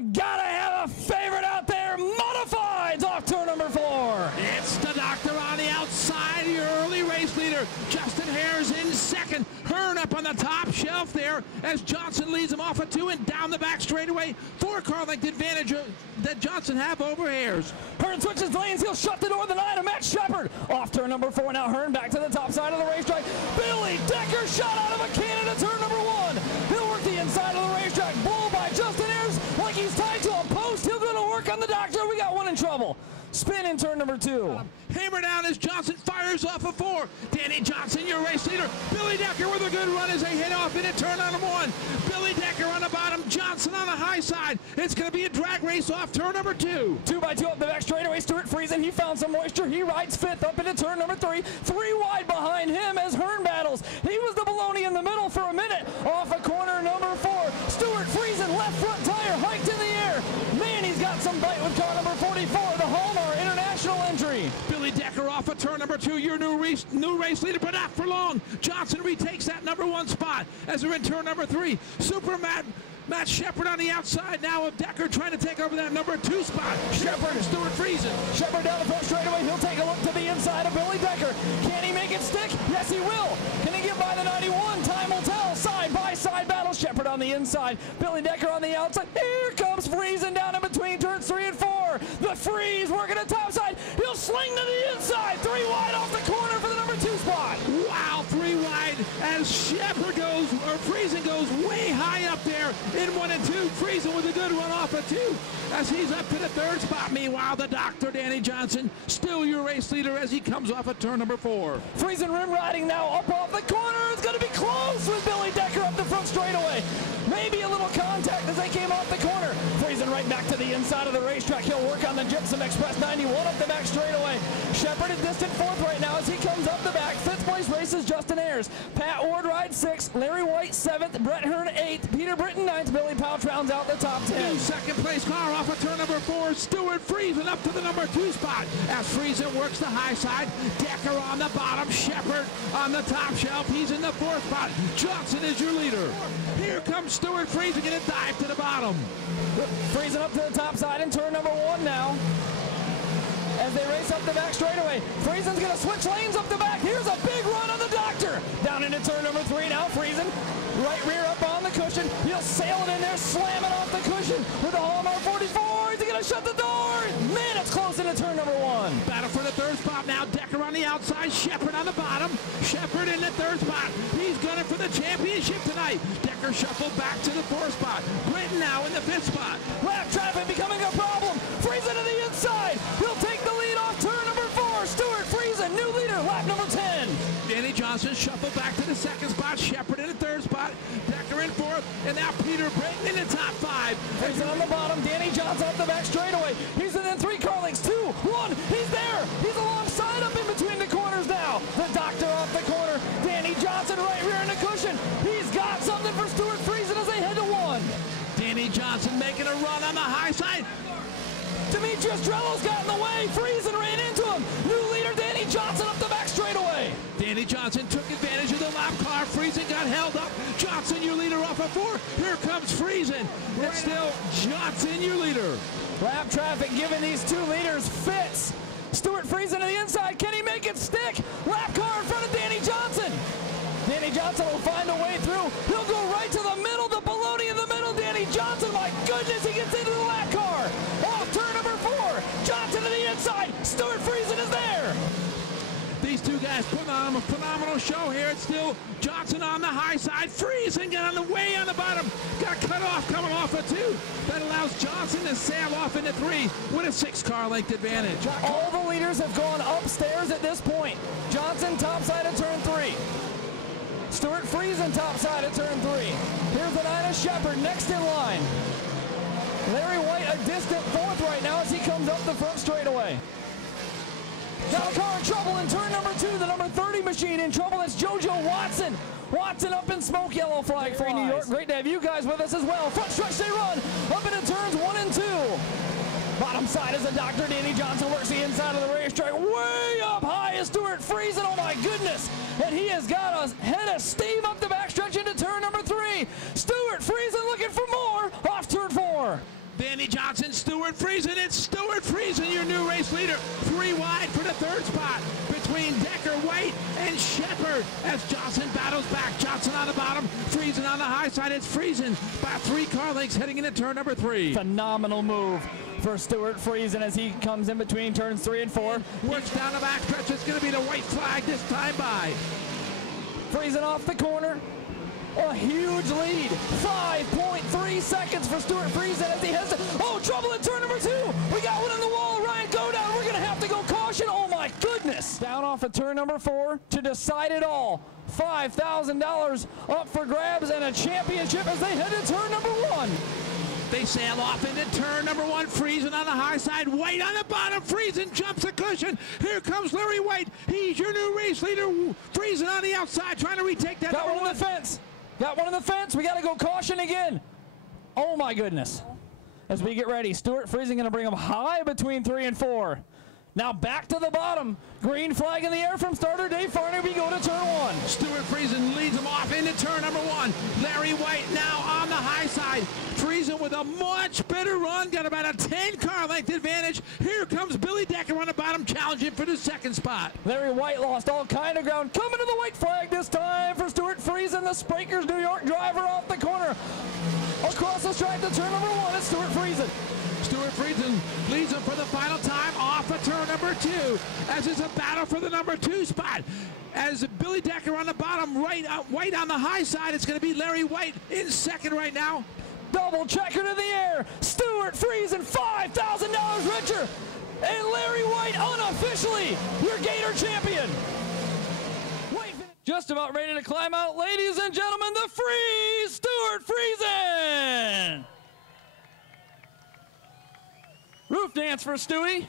gotta have a favorite out there. Modifieds off turn number 4. It's the Doctor on the outside, your early race leader. Justin Hare's in second. Hearn up on the top shelf there as Johnson leads him off a 2 and down the back straightaway. 4-car length advantage that Johnson have over Hare's. Hearn switches lanes. He'll shut the door of the 9 of Matt Shepard. Off turn number 4. Now Hearn back to the top side of the racetrack. Billy Decker shot out of a cannon at turn number 1. He'll work the inside of the racetrack. Blown by Justin Hare's like he's tied to a post. He'll go to work on the Doctor. We got one in trouble. Spin in turn number 2. Hammer down as Johnson fires off a 4. Danny Johnson, your race leader. Billy Decker with a good run as they head off into turn number 1. Billy Decker on the bottom, Johnson on the high side. It's going to be a drag race off turn number 2. 2x2 up the back straightaway. Stuart Friesen, he found some moisture. He rides 5th up into turn number 3. 3 wide behind him as Hearn battles. He was the baloney in the middle for a minute. Off of corner number 4. Stuart Friesen, left front tire hiked in the air. Man, he's got some bite with car number 44, the Hallmark International entry. Billy Decker off of turn number 2, your new race leader, but not for long. Johnson retakes that number 1 spot as they're in turn number 3. Super Matt Shepard on the outside now of Decker trying to take over that number 2 spot. Shepard and Stuart Friesen. Shepard down the front straightaway. He'll take a look to the inside of Billy Decker. Can he make it stick? Yes, he will. Can he get by the 91? Time will tell. Side by side battle. Shepard on the inside. Billy Decker on the outside. Here comes Friesen down in between turns 3 and 4. The Freeze working the top side. He'll sling to the inside. 3 wide off the corner for the number 2 spot. Wow, 3 wide as Shepard goes, or Friesen goes way high up there in 1 and 2. Friesen with a good run off of 2 as he's up to the 3rd spot. Meanwhile, the Doctor, Danny Johnson, still your race leader as he comes off of turn number 4. Friesen rim riding now up off the corner. It's going to be close with Billy Decker up the front straightaway. Maybe a little contact as they came off the corner. Friesen right back to the inside of the racetrack. He'll work on the Gypsum Express 91 up the back straightaway. Shepard in distant 4th right now as he comes up the back. 5th place races Justin Ayers. Pat Ward rides 6th. Larry White 7th. Brett Hearn 8th. Peter Britton 9th. Billy Pouch rounds out the top 10. New 2nd place car off of turn number 4. Stuart Friesen up to the number 2 spot as Friesen works the high side. Decker on the bottom. Shepard on the top shelf. He's in the 4th spot. Johnson is your leader. Here comes Stuart Friesen going to dive to the bottom. Friesen up to the top side in turn number 1 now. As they race up the back straightaway. Friesen's going to switch lanes up the back. Here's a big run on the Doctor. Down into turn number 3 now. Friesen, right rear up on the cushion. He'll sail it in there, slam it off the cushion with the Hallmark 44. Is he going to shut the door? Man, it's close into turn number 1. Battle for the 3rd spot now. Decker on the outside. Shepard on the bottom. Shepard in the 3rd spot. He's gunning for the championship tonight. Decker shuffled back to the 4th spot. Britton now in the 5th spot. Lap traffic becoming a problem. Friesen to the inside. He'll take the lead off turn number 4. Stuart Friesen, new leader, lap number 10. Danny Johnson shuffled back to the 2nd spot. Shepard in the 3rd spot. Decker in 4th. And now Peter Britton in the top 5. Friesen on the bottom. Danny Johnson up the back straightaway. He's within 3 car lengths. 2, 1. He's there. He's alongside up in between the corners now. The Doctor off the corner. Danny Johnson right rear in the cushion. He's got something for Stuart Friesen as they head to 1. Danny Johnson making a run on the high side. Demetrius Drello's got in the way. Friesen ran into him. New leader Danny Johnson up the back straightaway. Danny Johnson took advantage of the lap car. Friesen got held up. Johnson, your leader, off of 4. Here comes Friesen. It's still Johnson, your leader. Lap traffic giving these 2 leaders fits. Stuart Friesen to the inside. Can he make it stick? Lap car in front of Danny Johnson. Danny Johnson will find a way through. He'll go right to the middle. The baloney in the middle. Danny Johnson, my goodness, he gets into the lap car. Off turn number 4. Johnson to the inside. Stuart Friesen is there. These 2 guys putting on a phenomenal show here. It's still Johnson on the high side. Friesen got on the way on the bottom. Got cut off coming off of 2. That allows Johnson to sail off into 3 with a 6 car length advantage. All the leaders have gone upstairs at this point. Johnson topside at turn 3. Stuart Friesen topside at turn 3. Here's the 9 of Shepard next in line. Larry White a distant 4th right now as he comes up the front straightaway. Now a car in trouble in turn number 2. The number 30 machine in trouble. That's JoJo Watson. Watson up in smoke, yellow flag for New York. Great to have you guys with us as well. Front stretch they run up into turns 1 and 2. Bottom side is the Doctor. Danny Johnson works the inside of the racetrack. Way up high is Stuart Friesen. Oh my goodness. And he has got a head of steam up the backstretch into turn number 3. Stuart Friesen looking for more off turn 4. Danny Stuart Friesen. It's Stuart Friesen, your new race leader. 3 wide for the 3rd spot between Decker, White, and Shepard as Johnson battles back. Johnson on the bottom, Friesen on the high side. It's Friesen by 3 car lengths heading into turn number 3. Phenomenal move for Stuart Friesen as he comes in between turns 3 and 4. Works down the back stretch. It's going to be the white flag this time by. Friesen off the corner. A huge lead. 5.3 seconds for Stuart Friesen as he has to. Oh, trouble in turn number 2. We got one on the wall. Ryan, go down. We're going to have to go caution. Oh, my goodness. Down off of turn number 4 to decide it all. $5,000 up for grabs and a championship as they head to turn number 1. They sail off into turn number 1. Friesen on the high side. White on the bottom. Friesen jumps the cushion. Here comes Larry White. He's your new race leader. Friesen on the outside trying to retake that. Got one on the fence. Got one on the fence. We got to go caution again. Oh, my goodness. As we get ready, Stuart Friesen going to bring him high between 3 and 4. Now back to the bottom. Green flag in the air from starter Dave Farney. We go to turn 1. Stuart Friesen leads him off into turn number 1. Larry White now on the high side. Friesen with a much better run. Got about a 10-car length advantage. Here comes Billy Decker on the bottom challenging for the 2nd spot. Larry White lost all kind of ground. Coming to the white flag this time for Stuart Friesen, the Sprakers New York driver off the corner. Across the stripe to turn number 1. It's Stuart Friesen. Stuart Friesen leads him for the final time off of turn number 2 as it's a battle for the number 2 spot. As Billy Decker on the bottom, White on the high side. It's going to be Larry White in 2nd right now. Double checker to the air. Stuart Friesen, $5,000 richer. And Larry White unofficially your Gator champion. Just about ready to climb out, ladies and gentlemen, the Freeze, Stuart Friesen. Roof dance for Stewie.